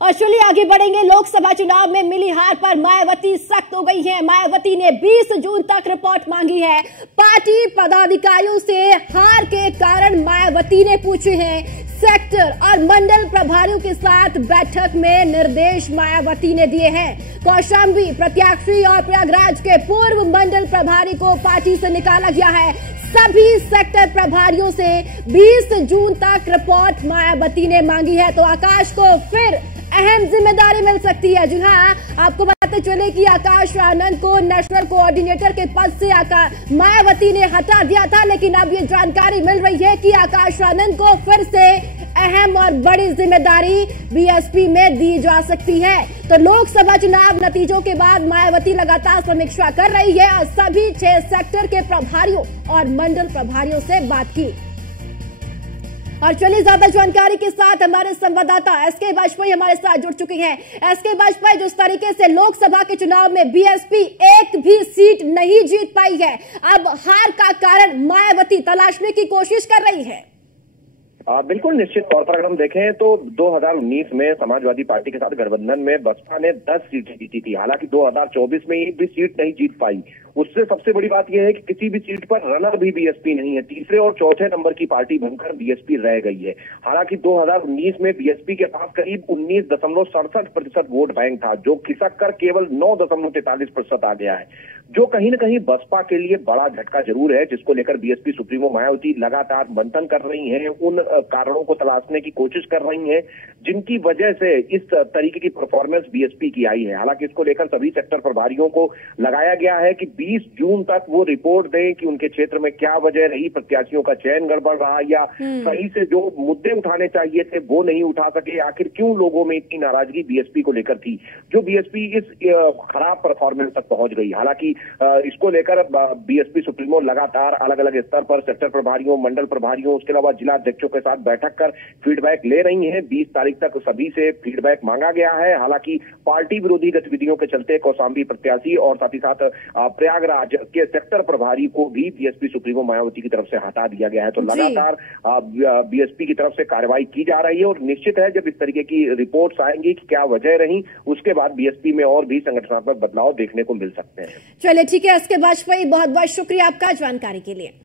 और चलिए आगे बढ़ेंगे। लोकसभा चुनाव में मिली हार पर मायावती सख्त हो गई हैं। मायावती ने 20 जून तक रिपोर्ट मांगी है। पार्टी पदाधिकारियों से हार के कारण मायावती ने पूछे हैं। सेक्टर और मंडल प्रभारियों के साथ बैठक में निर्देश मायावती ने दिए हैं। कौशाम्बी, प्रत्याशी और प्रयागराज के पूर्व मंडल प्रभारी को पार्टी से निकाला गया है। सभी सेक्टर प्रभारियों से 20 जून तक रिपोर्ट मायावती ने मांगी है। तो आकाश को फिर अहम जिम्मेदारी मिल सकती है। जी हाँ, आपको बताते चले कि आकाश आनंद को नेशनल कोऑर्डिनेटर के पद से मायावती ने हटा दिया था, लेकिन अब ये जानकारी मिल रही है कि आकाश आनंद को फिर से अहम और बड़ी जिम्मेदारी बीएसपी में दी जा सकती है। तो लोकसभा चुनाव नतीजों के बाद मायावती लगातार समीक्षा कर रही है और सभी 6 सेक्टर के प्रभारियों और मंडल प्रभारियों से बात की। और चलिए ज्यादा जानकारी के साथ हमारे संवाददाता एसके वाजपेयी हमारे साथ जुड़ चुके हैं। एसके वाजपेयी, जिस तरीके से लोकसभा के चुनाव में बीएसपी एक भी सीट नहीं जीत पाई है, अब हार का कारण मायावती तलाशने की कोशिश कर रही है। बिल्कुल निश्चित तौर पर अगर हम देखें तो 2019 में समाजवादी पार्टी के साथ गठबंधन में बसपा ने 10 सीटें जीती थी। हालांकि 2024 में एक भी सीट नहीं जीत पाई। उससे सबसे बड़ी बात यह है कि किसी भी सीट पर रनर भी बीएसपी नहीं है। तीसरे और चौथे नंबर की पार्टी बनकर बीएसपी रह गई है। हालांकि 2019 में बीएसपी के पास करीब 19.67% वोट बैंक था, जो खिसक कर केवल 9.43% आ गया है, जो कहीं न कहीं बसपा के लिए बड़ा झटका जरूर है, जिसको लेकर बीएसपी सुप्रीमो मायावती लगातार मंथन कर रही हैं, उन कारणों को तलाशने की कोशिश कर रही हैं जिनकी वजह से इस तरीके की परफॉर्मेंस बीएसपी की आई है। हालांकि इसको लेकर सभी सेक्टर प्रभारियों को लगाया गया है कि 20 जून तक वो रिपोर्ट दें कि उनके क्षेत्र में क्या वजह रही, प्रत्याशियों का चयन गड़बड़ रहा या सही से जो मुद्दे उठाने चाहिए थे वो नहीं उठा सके, आखिर क्यों लोगों में इतनी नाराजगी बीएसपी को लेकर थी, जो बीएसपी इस खराब परफॉर्मेंस तक पहुंच गई। हालांकि इसको लेकर बीएसपी सुप्रीमो लगातार अलग अलग स्तर पर सेक्टर प्रभारियों, मंडल प्रभारियों, उसके अलावा जिला अध्यक्षों के साथ बैठक कर फीडबैक ले रही हैं। 20 तारीख तक सभी से फीडबैक मांगा गया है। हालांकि पार्टी विरोधी गतिविधियों के चलते कौशाम्बी प्रत्याशी और साथ ही साथ प्रयागराज के सेक्टर प्रभारी को भी बीएसपी सुप्रीमो मायावती की तरफ से हटा दिया गया है। तो लगातार बीएसपी की तरफ से कार्रवाई की जा रही है और निश्चित है जब इस तरीके की रिपोर्ट्स आएंगी कि क्या वजह रही, उसके बाद बीएसपी में और भी संगठनात्मक बदलाव देखने को मिल सकते हैं। चलिए ठीक है, इसके वाजपेयी बहुत बहुत शुक्रिया आपका जानकारी के लिए।